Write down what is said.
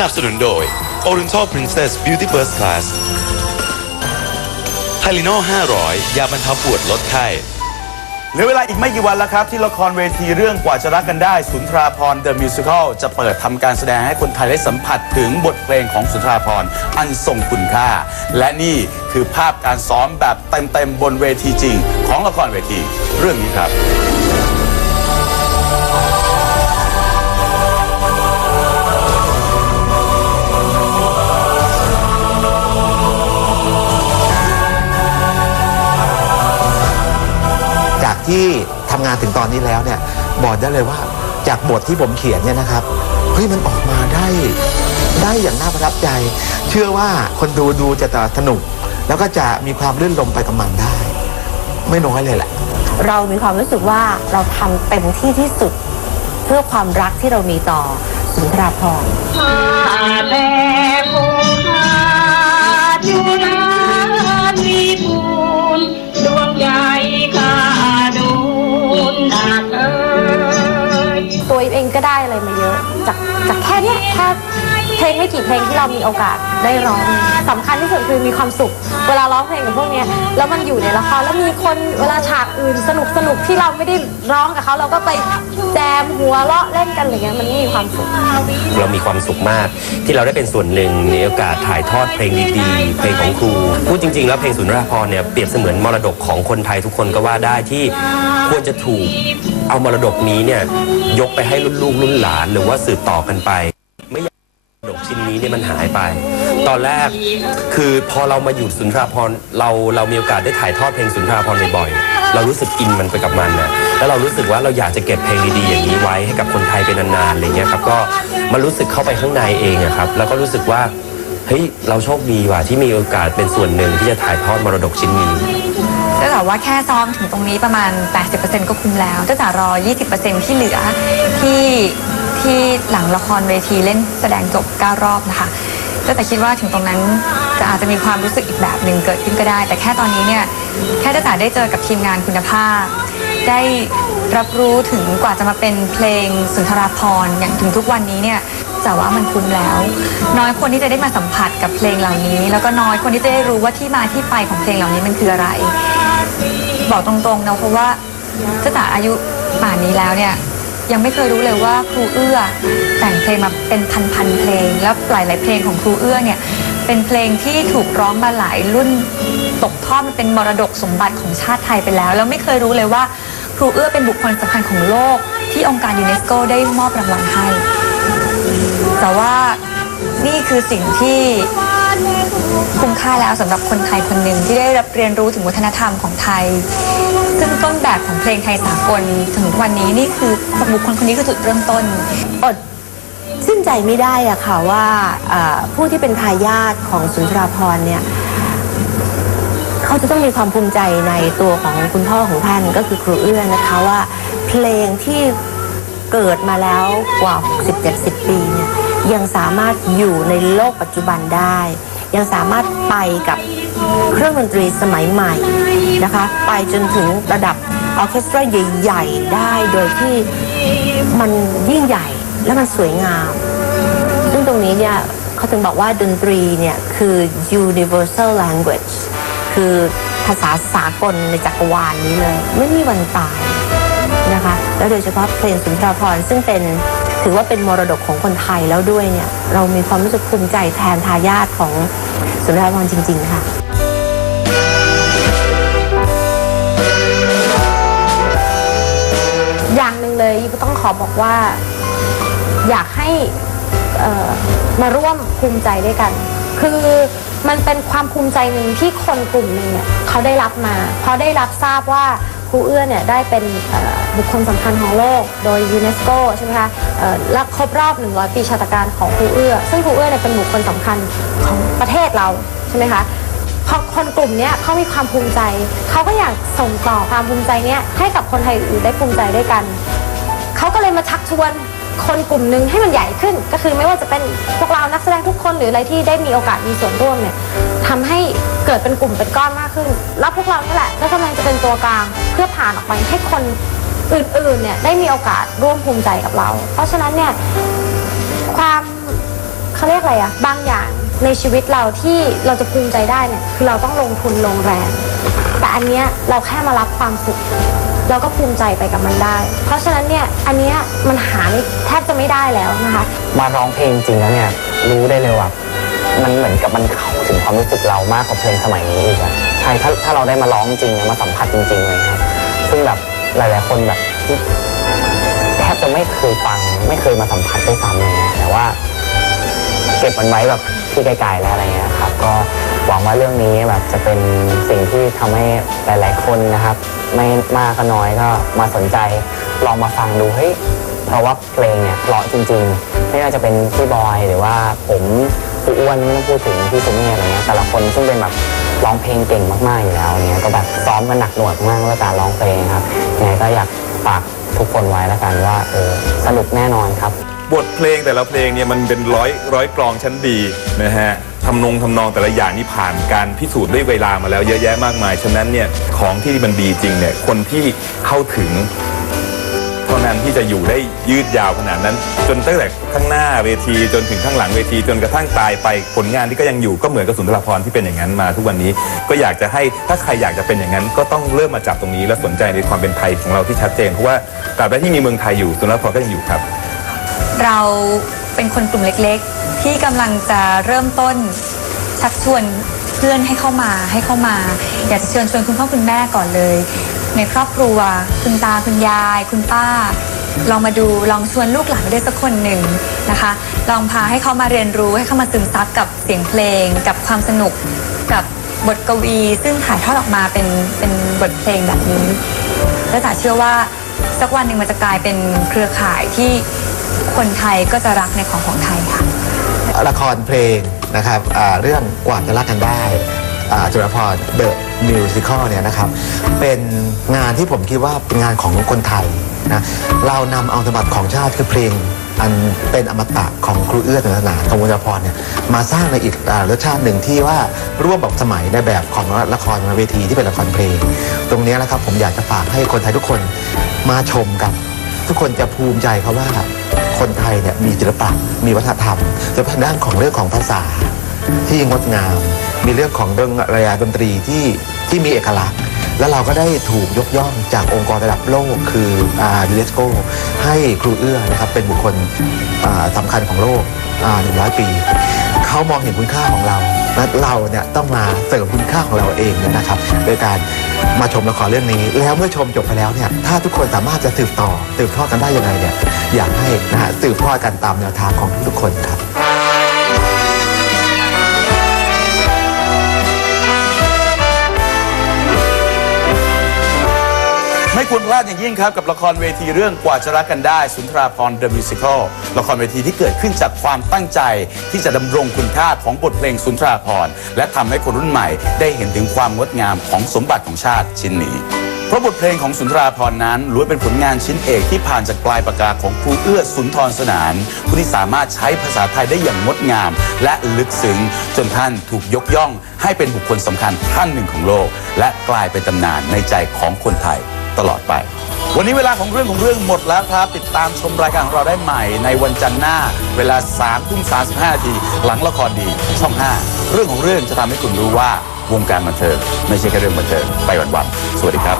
นับสนุนโดย Oriental Princess Beauty First Class ไทลิโน่500 ยาบรรเทาปวดลดไข้เหลือเวลาอีกไม่กี่วันแล้วครับ ที่ละครเวทีเรื่องกว่าจะรักกันได้ สุนทราพรเดอะมิวสิคลจะเปิดทำการแสดงให้คนไทยได้สัมผัสถึงบทเพลงของสุนทราพรอันทรงคุณค่า และนี่คือภาพการซ้อมแบบเต็มๆบนเวทีจริง ของละครเวทีเรื่องนี้ครับ ที่ทำงานถึงตอนนี้แล้วเนี่ยบอกได้เลยว่าจากบทที่ผมเขียนเนี่ยนะครับเฮ้ยมันออกมาได้ได้อย่างน่าประทับใจ เชื่อว่าคนดูดูจะตสนุก แล้วก็จะมีความลื่นลมไปกับมันได้ ไม่น้อยเลยแหละ เรามีความรู้สึกว่าเราทำเต็มที่ที่สุด เพื่อความรักที่เรามีต่อสุนทราพร ค่เนี้ยแค่เพลงไม่กี่เพลงที่เรามีโอกาสได้ร้องสำคัญที่สุดคือมีความสุข เวลาร้องเพลงกับพวกเนี้ยแล้วมันอยู่ในละครแล้วมีคนเวลาฉากอื่นสนุกสนุกที่เราไม่ได้ร้องกับเขาเราก็ไปแจมหัวเราะเล่นกันอะไรเงี้ยมันมีความสุข เรามีความสุขมากที่เราได้เป็นส่วนหนึ่งในโอกาสถ่ายทอดเพลงดีๆ เพลงของครู พูดจริง ๆ แล้วเพลงสุนทรภรณ์เนี่ยเปรียบเสมือนมรดกของคนไทยทุกคนก็ว่าได้ที่ควรจะถูกเอามรดกนี้เนี่ยยกไปให้รุ่นลูกรุ่นหลานหรือว่าสืบต่อกันไป ไม่อยากให้มรดกชิ้นนี้เนี่ยมันหายไป ตอนแรกคือพอเรามาอยู่สุนทรภรณ์เราเรามีโอกาสได้ถ่ายทอดเพลงสุนทรภรณ์บ่อยๆเรารู้สึกอินมันไปกับมันนะแล้วเรารู้สึกว่าเราอยากจะเก็บเพลงดีๆอย่างนี้ไว้ให้กับคนไทยเป็นนานๆอะไรเงี้ยครับก็มันรู้สึกเข้าไปข้างในเองอะครับแล้วก็รู้สึกว่าเฮ้ยเราโชคดีว่ะที่มีโอกาสเป็นส่วนหนึ่งที่จะถ่ายทอดมรดกชิ้นนี้ถ้าเกิดว่าแค่ซ้อมถึงตรงนี้ประมาณ 80%ก็คุ้มแล้วถ้าจะรอ 20%ที่เหลือที่ ที่หลังละครเวทีเล่นแสดงจบ 9 รอบนะคะก็แต่คิดว่าถึงตรงนั้นจะอาจจะมีความรู้สึกอีกแบบหนึ่งเกิดขึ้นก็ได้ แต่แค่ตอนนี้เนี่ยแค่จะจ๋าได้เจอกับทีมงานคุณภาพ ได้รับรู้ถึงกว่าจะมาเป็นเพลงสุนทราภรณ์อย่างถึงทุกวันนี้เนี่ยจะว่ามันคุ้มแล้ว น้อยคนที่จะได้มาสัมผัสกับเพลงเหล่านี้ แล้วก็น้อยคนที่จะได้รู้ว่าที่มาที่ไปของเพลงเหล่านี้มันคืออะไร บอกตรงๆนะเพราะว่าจ้าจ๋าอายุป่านนี้แล้วเนี่ย ยังไม่เคยรู้เลยว่าครูเอื้อ แต่งเพลงมาเป็นพันๆเพลง แล้วหลายๆเพลงของครูเอื้อเนี่ยเป็นเพลงที่ถูกร้องมาหลายรุ่นตกทอดมันเป็นมรดกสมบัติของชาติไทยไปแล้ว แล้วไม่เคยรู้เลยว่าครูเอื้อเป็นบุคคลสำคัญของโลก ที่องค์การยูเนสโกได้มอบรางวัลให้ แต่ว่านี่คือสิ่งที่ คุ้มค่าแล้วสำหรับคนไทยคนหนึ่งที่ได้รับเรียนรู้ถึงวัฒนธรรมของไทย ซึ่งต้นแบบของเพลงไทยสากลถึงวันนี้นี่คือบุคคลคนนี้คือจุดเริ่มต้น อดสิ้นใจไม่ได้อะค่ะว่าเอ่อผู้ที่เป็นทายาทของสุนทราพรณ์เนี่ยเขาจะต้องมีความภูมิใจในตัวของคุณพ่อของท่านก็คือครูเอื้อนะคะว่าเพลงที่เกิดมาแล้วกว่า 60-70 ปีเนี่ยยังสามารถอยู่ในโลกปัจจุบันได้ ยังสามารถไปกับเครื่องดนตรีสมัยใหม่นะคะ ไปจนถึงระดับออเคสตราใหญ่ ๆ ได้โดยที่มันยิ่งใหญ่และมันสวยงาม ซึ่งตรงนี้เนี่ยเขาถึงบอกว่าดนตรีเนี่ยคือ universal language คือภาษาสากลในจักรวาลนี้เลย ไม่มีวันตายนะคะ แล้วโดยเฉพาะเพลงสุนทรภรซึ่งเป็น ถือว่าเป็นมรดกของคนไทยแล้วด้วยเนี่ยเรามีความรู้สึกภูมิใจแทนทายาทของสุนทรภรณ์จริง ๆ ค่ะอย่างหนึ่งเลยก็ต้องขอบอกว่า อยากให้มาร่วมภูมิใจด้วยกัน คือมันเป็นความภูมิใจหนึ่งที่คนกลุ่มหนึ่งเนี่ยเขาได้รับมาเพราได้รับทราบว่า ครูเอื้อเนี่ยได้เป็นบุคคลสำคัญของโลก โดยยูเนสโกใช่ไหมคะเอ่อและครบรอบ 100 ปีชาตการของครูเอื้อ ซึ่งครูเอื้อเนี่ยเป็นบุคคลสำคัญของประเทศเราใช่ไหมคะพอคนกลุ่มนี้เขามีความภูมิใจ เขาก็อยากส่งต่อความภูมิใจเนี้ยให้กับคนไทยอื่นได้ภูมิใจด้วยกัน เขาก็เลยมาชักชวนคนกลุ่มหนึ่งให้มันใหญ่ขึ้น ก็คือไม่ว่าจะเป็นพวกเรานักแสดงทุกคนหรืออะไรที่ได้มีโอกาสมีส่วนร่วมเนี่ยทำให้ เกิดเป็นกลุ่มเป็นก้อนมากขึ้น แล้วพวกเรานี่แหละก็กำลังจะเป็นตัวกลางเพื่อผ่านออกไปให้คนอื่นๆเนี่ยได้มีโอกาสร่วมภูมิใจกับเรา เพราะฉะนั้นเนี่ยความเขาเรียกอะไรอะบางอย่างในชีวิตเราที่เราจะภูมิใจได้เนี่ยคือเราต้องลงทุนลงแรง แต่อันเนี้ยเราแค่มารับความสุขเราก็ภูมิใจไปกับมันได้ เพราะฉะนั้นเนี่ยอันเนี้ยมันหาแทบจะไม่ได้แล้วนะคะ มาร้องเพลงจริงแล้วเนี่ยรู้ได้เลยว่ามันเหมือนกับมันเข้า ถึงความรู้สึกเรามากกว่าเพลงสมัยนี้อีกอะใช่ถ้าถ้าเราได้มาร้องจริงมาสัมผัสจริงๆเลยครับซึ่งแบบหลายๆคนแบบที่แทบจะไม่เคยฟังไม่เคยมาสัมผัสได้ซ้ำเลยนะแต่ว่า เก็บมันไว้แบบที่ไกลๆแล้วอะไรเงี้ยครับก็หวังว่าเรื่องนี้แบบจะเป็นสิ่งที่ทำให้หลาย ๆ คนนะครับ ไม่มากก็น้อยก็มาสนใจลองมาฟังดูเฮ้ยเพราะว่าเพลงเนี่ยเพราะจริงๆ ไม่ว่าจะเป็นพี่บอยหรือว่าผม พี่อ้วนไม่ต้องพูดถึงพี่สุเมฆอะไรเงี้ยแต่ละคนซึ่งเป็นแบบร้องเพลงเก่งมากๆอยู่แล้วเงี้ยก็แบบซ้อมกันหนักหน่วงมากเรื่องการร้องเพลงครับยังไงก็อยากฝากทุกคนไว้แล้วกันว่าเออสนุกแน่นอนครับ บทเพลงแต่ละเพลงเนี่ยมันเป็นร้อยร้อยกลองชั้นดีนะฮะทำนงทำนองแต่ละอย่างนี่ผ่านการพิสูจน์ด้วยเวลามาแล้วเยอะแยะมากมาย ฉะนั้นเนี่ยของที่มันดีจริงเนี่ยคนที่เข้าถึง เท่านั้นที่จะอยู่ได้ยืดยาวขนาดนั้น จนตั้งแต่ข้างหน้าเวทีจนถึงข้างหลังเวที จนกระทั่งตายไปผลงานที่ก็ยังอยู่ก็เหมือนกับสุนทรภรณ์ที่เป็นอย่างนั้นมา ทุกวันนี้ก็อยากจะให้ถ้าใครอยากจะเป็นอย่างนั้น ก็ต้องเริ่มมาจับตรงนี้และสนใจในความเป็นไทยของเราที่ชัดเจนเพราะว่าตราบใดที่มีเมืองไทยอยู่สุนทรภรณ์ก็ยังอยู่ครับ เราเป็นคนกลุ่มเล็กๆ ที่กำลังจะเริ่มต้นชักชวนเพื่อนให้เข้ามาให้เข้ามา อยากจะเชิญชวนคุณพ่อคุณแม่ก่อนเลย ในครอบครัว คุณตาคุณยาย คุณป้า ลองมาดูลองชวนลูกหลานด้วยสักคนหนึ่งนะคะ ลองพาให้เขามาเรียนรู้ให้เขามาซึมซับกับเสียงเพลง กับความสนุกกับบทกวี ซึ่งถ่ายทอดออกมาเป็นเป็นบทเพลงแบบนี้และจ๋าเชื่อว่าสักวันหนึ่งมันจะกลายเป็นเครือข่ายที่คนไทยก็จะรักในของของไทยค่ะ ละครเพลงนะครับอ่าเรื่องกว่าจะรักกันได้ อ่าจุฬาภรณ์เดอะมิวสิคลเนี่ยนะครับ เป็นงานที่ผมคิดว่าเป็นงานของคนไทยนะเรานำเอาสมบัติของชาติคือเพลงอันเป็นอมตะของครูเอื้อศาสนาของวรรณพรเนี่ยมาสร้างในอีกอ่ารสชาติหนึ่งที่ว่าร่วมแบบสมัยในแบบของละครเวทีที่เป็นละครเพลง ตรงนี้ยนะครับผมอยากจะฝากให้คนไทยทุกคนมาชมกัน ทุกคนจะภูมิใจเขาว่าคนไทยเนี่ยมีศิลปะมีวัฒนธรรมโดยเฉพาะด้านของเรื่องของภาษา ที่งดงาม มีเรื่องของดนตรีดนตรีที่ที่มีเอกลักษณ์ แล้วเราก็ได้ถูกยกย่องจากองค์กรระดับโลกคือยูเนสโกให้ครูเอื้อนะครับเป็นบุคคลสำคัญของโลกหนึ่งร้อยปี เขามองเห็นคุณค่าของเราและเราเนี่ยต้องมาเสริมคุณค่าของเราเองเนี่ยนะครับ โดยการมาชมละครเรื่องนี้ แล้วเมื่อชมจบไปแล้วเนี่ยถ้าทุกคนสามารถจะสืบต่อสืบทอดกันได้ยังไงเนี่ยอยากให้นะฮะสืบทอดกันตามแนวทางของทุกๆคนครับ ไม่ควรพลาดอย่างยิ่งครับกับละครเวทีเรื่องกว่าจะรักกันได้ สุนทราพรณ์ The Musical ละครเวทีที่เกิดขึ้นจากความตั้งใจ ที่จะดำรงคุณค่าของบทเพลงสุนทราพรณ์และทำให้คนรุ่นใหม่ ได้เห็นถึงความงดงามของสมบัติของชาติชิ้นนี้เพราะบทเพลงของสุนทราพรนั้นล้วนเป็นผลงานชิ้นเอกที่ผ่านจากปลายปากกาของครูเอื้อสุนทรสนานผู้ที่สามารถใช้ภาษาไทยได้อย่างงดงาม และลึกซึ้งจนท่านถูกยกย่อง ให้เป็นบุคคลสำคัญท่านหนึ่งของโลก และกลายเป็นตำนานในใจของคนไทย ตลอดไป วันนี้เวลาของเรื่องของเรื่องหมดแล้วครับ ติดตามชมรายการของเราได้ใหม่ ในวันจันทร์หน้า เวลา3ทุ่ม35นาทีหลังละครดีช่อง 5 เรื่องของเรื่องจะทำให้คุณรู้ว่าวงการบันเทิงไม่ใช่แค่เรื่องบันเทิงไปวันๆสวัสดีครับ